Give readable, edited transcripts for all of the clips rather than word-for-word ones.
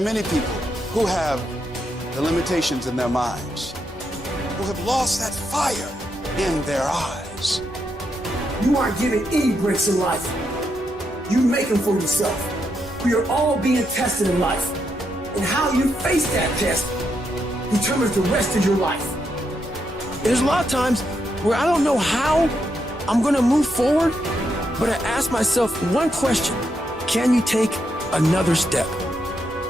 are many people who have the limitations in their minds, who have lost that fire in their eyes. You aren't given any breaks in life. You make them for yourself. We are all being tested in life. And how you face that test determines the rest of your life. There's a lot of times where I don't know how I'm gonna move forward, but I ask myself one question: can you take another step?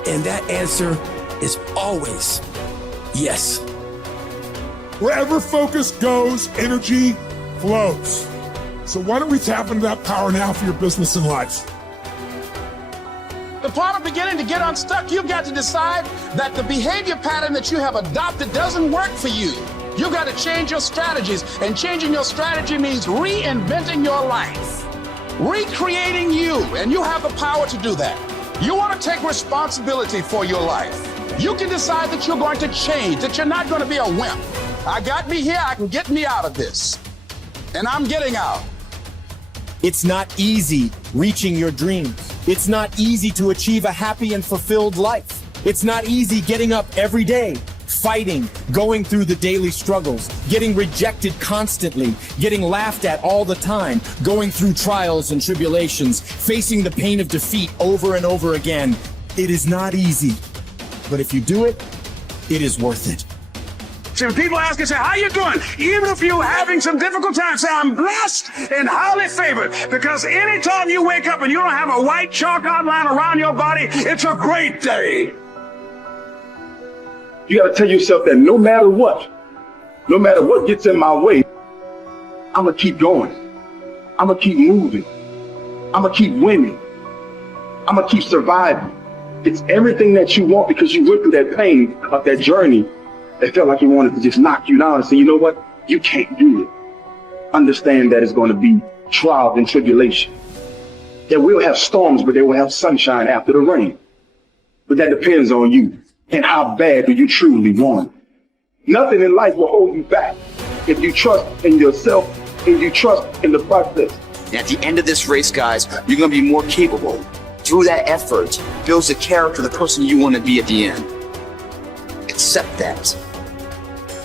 And that answer is always yes. Wherever focus goes, energy flows. So why don't we tap into that power now for your business and life? The part of beginning to get unstuck, you've got to decide that the behavior pattern that you have adopted doesn't work for you. You've got to change your strategies, and changing your strategy means reinventing your life, recreating you, and you have the power to do that. You want to take responsibility for your life. You can decide that you're going to change, that you're not going to be a wimp. I got me here, I can get me out of this, and I'm getting out. It's not easy reaching your dreams. It's not easy to achieve a happy and fulfilled life. It's not easy getting up every day, fighting, going through the daily struggles, getting rejected constantly, getting laughed at all the time, going through trials and tribulations, facing the pain of defeat over and over again. It is not easy, but if you do it, it is worth it. See, when people ask you, say, how you doing? Even if you're having some difficult times, say, I'm blessed and highly favored. Because anytime you wake up and you don't have a white chalk outline around your body, it's a great day. You got to tell yourself that no matter what gets in my way, I'm going to keep going. I'm going to keep moving. I'm going to keep winning. I'm going to keep surviving. It's everything that you want, because you went through that pain of that journey. It felt like he wanted to just knock you down and say, you know what? You can't do it. Understand that it's going to be trials and tribulation. That we'll have storms, but they will have sunshine after the rain. But that depends on you and how bad do you truly want it. Nothing in life will hold you back if you trust in yourself and you trust in the process. And at the end of this race, guys, you're going to be more capable. Through that effort, builds the character, the person you want to be at the end. Accept that.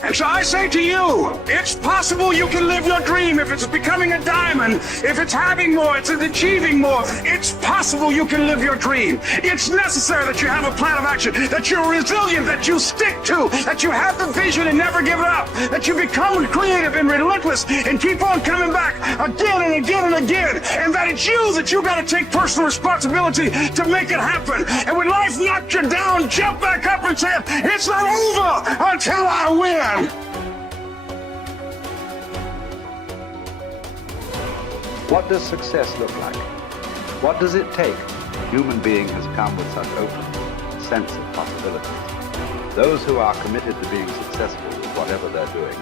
And so I say to you, it's possible you can live your dream. If it's becoming a diamond, if it's having more, it's achieving more, it's possible you can live your dream. It's necessary that you have a plan of action, that you're resilient, that you stick to, that you have the vision and never give it up, that you become creative and relentless and keep on coming back again and again and again, and that it's you that you got to take personal responsibility to make it happen. And when life knocks you down, jump back up and say, it's not over until I win. What does success look like? What does it take? A human being has come with such open sense of possibilities. Those who are committed to being successful with whatever they're doing,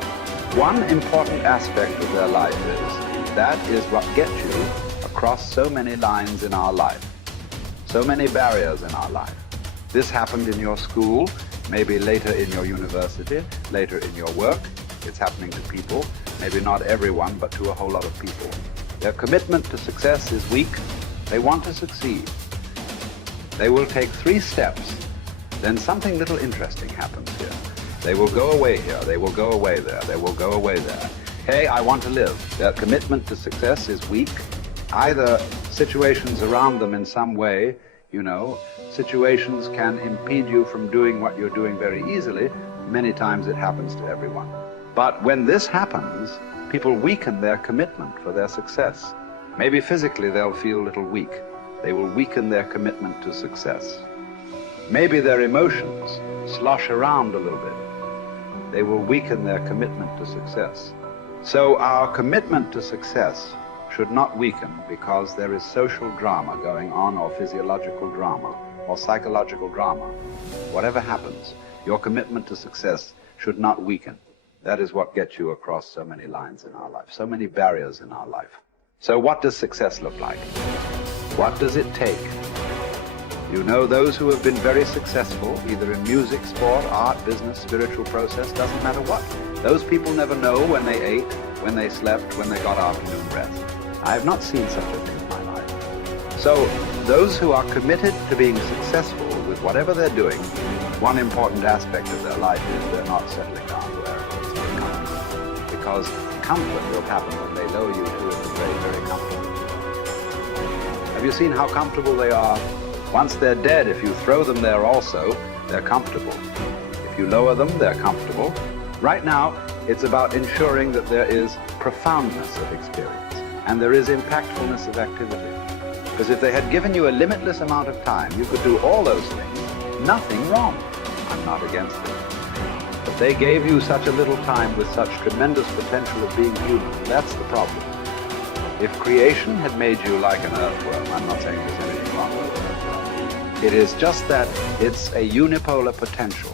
one important aspect of their life is, that is what gets you across so many lines in our life, so many barriers in our life. This happened in your school, maybe later in your university, later in your work. It's happening to people, maybe not everyone, but to a whole lot of people. Their commitment to success is weak. They want to succeed. They will take 3 steps. Then something little interesting happens here. They will go away here. They will go away there. They will go away there. Hey, I want to live. Their commitment to success is weak. Either situations around them in some way, situations can impede you from doing what you're doing very easily. Many times it happens to everyone. But when this happens, people weaken their commitment for their success. Maybe physically they'll feel a little weak. They will weaken their commitment to success. Maybe their emotions slosh around a little bit. They will weaken their commitment to success. So our commitment to success should not weaken because there is social drama going on, or physiological drama, or psychological drama. Whatever happens, your commitment to success should not weaken. That is what gets you across so many lines in our life, so many barriers in our life. So what does success look like? What does it take? Those who have been very successful, either in music, sport, art, business, spiritual process, doesn't matter what. Those people never know when they ate, when they slept, when they got afternoon rest. I have not seen such a thing in my life. So those who are committed to being successful with whatever they're doing, one important aspect of their life is they're not settling down where it's very comfortable. Because comfort will happen when they lower you to the very, very comfortable. Have you seen how comfortable they are? Once they're dead, if you throw them there also, they're comfortable. If you lower them, they're comfortable. Right now, it's about ensuring that there is profoundness of experience and there is impactfulness of activity. Because if they had given you a limitless amount of time, you could do all those things, nothing wrong. I'm not against it. But they gave you such a little time with such tremendous potential of being human. That's the problem. If creation had made you like an earthworm, I'm not saying there's anything wrong with it. It is just that it's a unipolar potential.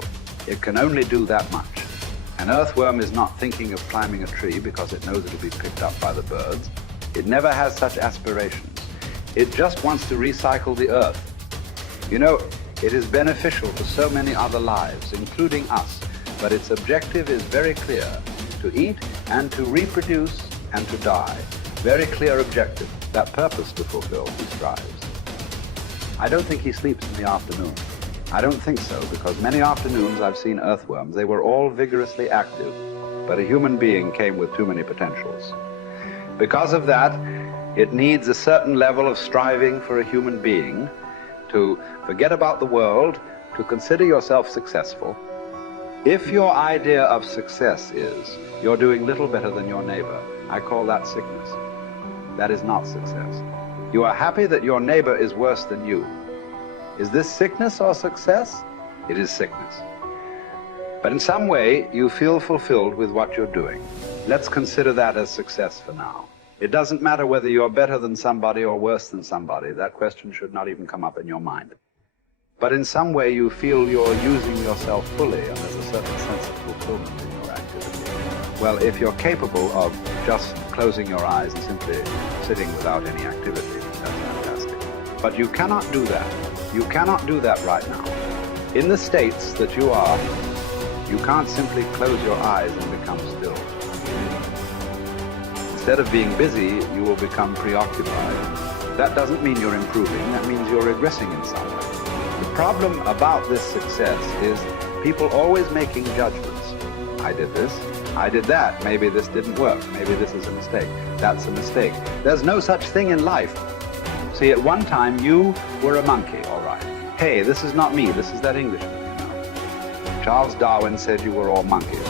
It can only do that much. An earthworm is not thinking of climbing a tree because it knows it'll be picked up by the birds. It never has such aspirations. It just wants to recycle the earth. You know, it is beneficial to so many other lives, including us, but its objective is very clear: to eat and to reproduce and to die. Very clear objective. That purpose to fulfill, he strives. I don't think he sleeps in the afternoon. I don't think so, because many afternoons I've seen earthworms. They were all vigorously active, but a human being came with too many potentials. Because of that, it needs a certain level of striving for a human being to forget about the world, to consider yourself successful. If your idea of success is you're doing little better than your neighbor, I call that sickness. That is not success. You are happy that your neighbor is worse than you. Is this sickness or success? It is sickness. But in some way, you feel fulfilled with what you're doing. Let's consider that as success for now. It doesn't matter whether you're better than somebody or worse than somebody. That question should not even come up in your mind. But in some way, you feel you're using yourself fully, and there's a certain sense of fulfillment in your activity. Well, if you're capable of just closing your eyes and simply sitting without any activity, that's fantastic. But you cannot do that. You cannot do that right now. In the states that you are, you can't simply close your eyes and become still. Instead of being busy, you will become preoccupied. That doesn't mean you're improving, that means you're regressing in some way. The problem about this success is people always making judgments. I did this, I did that, maybe this didn't work, maybe this is a mistake, that's a mistake. There's no such thing in life. See, at one time you were a monkey, all right. Hey, this is not me, this is that Englishman, you know. Charles Darwin said you were all monkeys.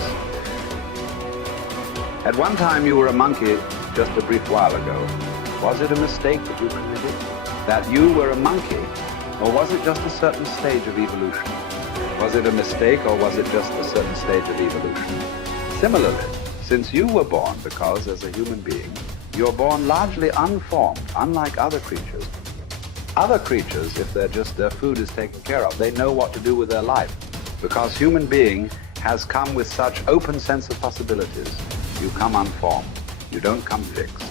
At one time you were a monkey just a brief while ago. Was it a mistake that you committed? That you were a monkey? Or was it just a certain stage of evolution? Was it a mistake or was it just a certain stage of evolution? Similarly, since you were born, because as a human being, you're born largely unformed, unlike other creatures. Other creatures, if their food is taken care of, they know what to do with their life. Because human being has come with such open sense of possibilities. You come unformed. You don't come fixed.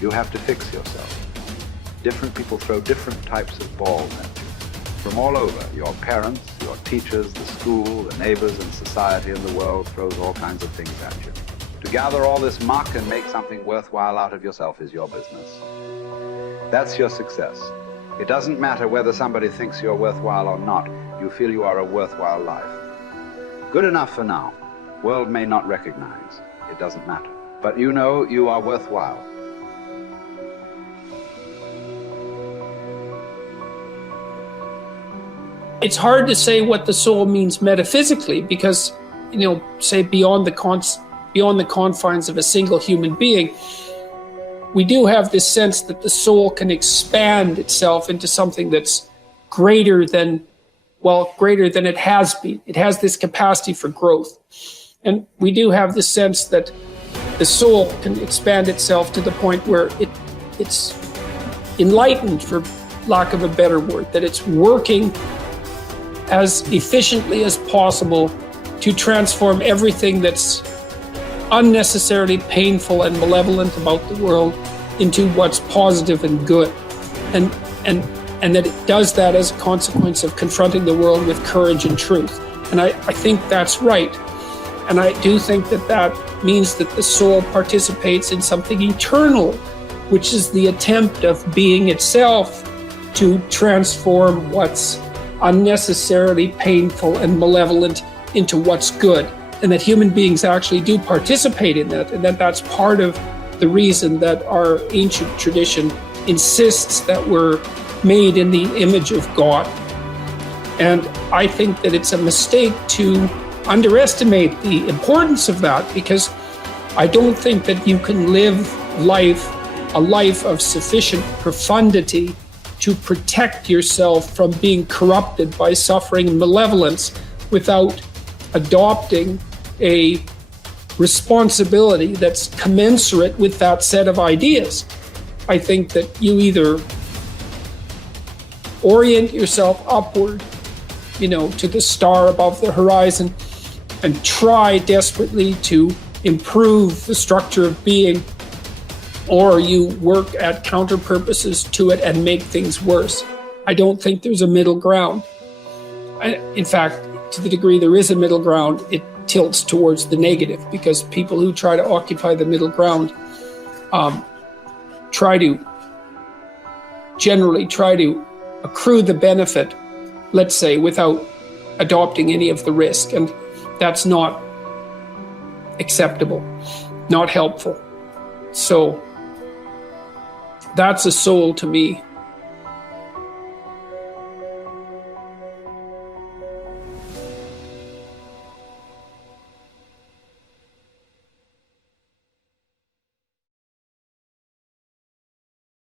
You have to fix yourself. Different people throw different types of balls at you. From all over, your parents, your teachers, the school, the neighbors and society and the world throws all kinds of things at you. To gather all this muck and make something worthwhile out of yourself is your business. That's your success. It doesn't matter whether somebody thinks you're worthwhile or not. You feel you are a worthwhile life. Good enough for now. World may not recognize. It doesn't matter. But you know you are worthwhile. It's hard to say what the soul means metaphysically because, say beyond the confines of a single human being, we do have this sense that the soul can expand itself into something that's greater than it has been. It has this capacity for growth. And we do have the sense that the soul can expand itself to the point where it's enlightened, for lack of a better word, that it's working as efficiently as possible to transform everything that's unnecessarily painful and malevolent about the world into what's positive and good. And that it does that as a consequence of confronting the world with courage and truth. And I think that's right. And I do think that means that the soul participates in something eternal, which is the attempt of being itself to transform what's unnecessarily painful and malevolent into what's good, and that human beings actually do participate in that, and that that's part of the reason that our ancient tradition insists that we're made in the image of God. And I think that it's a mistake to underestimate the importance of that, because I don't think that you can live a life of sufficient profundity to protect yourself from being corrupted by suffering and malevolence without adopting a responsibility that's commensurate with that set of ideas. I think that you either orient yourself upward, to the star above the horizon, and try desperately to improve the structure of being, or you work at counter purposes to it and make things worse. I don't think there's a middle ground. In fact, to the degree there is a middle ground, it tilts towards the negative, because people who try to occupy the middle ground generally try to accrue the benefit, let's say, without adopting any of the risk. And that's not acceptable, not helpful. So that's a soul to me.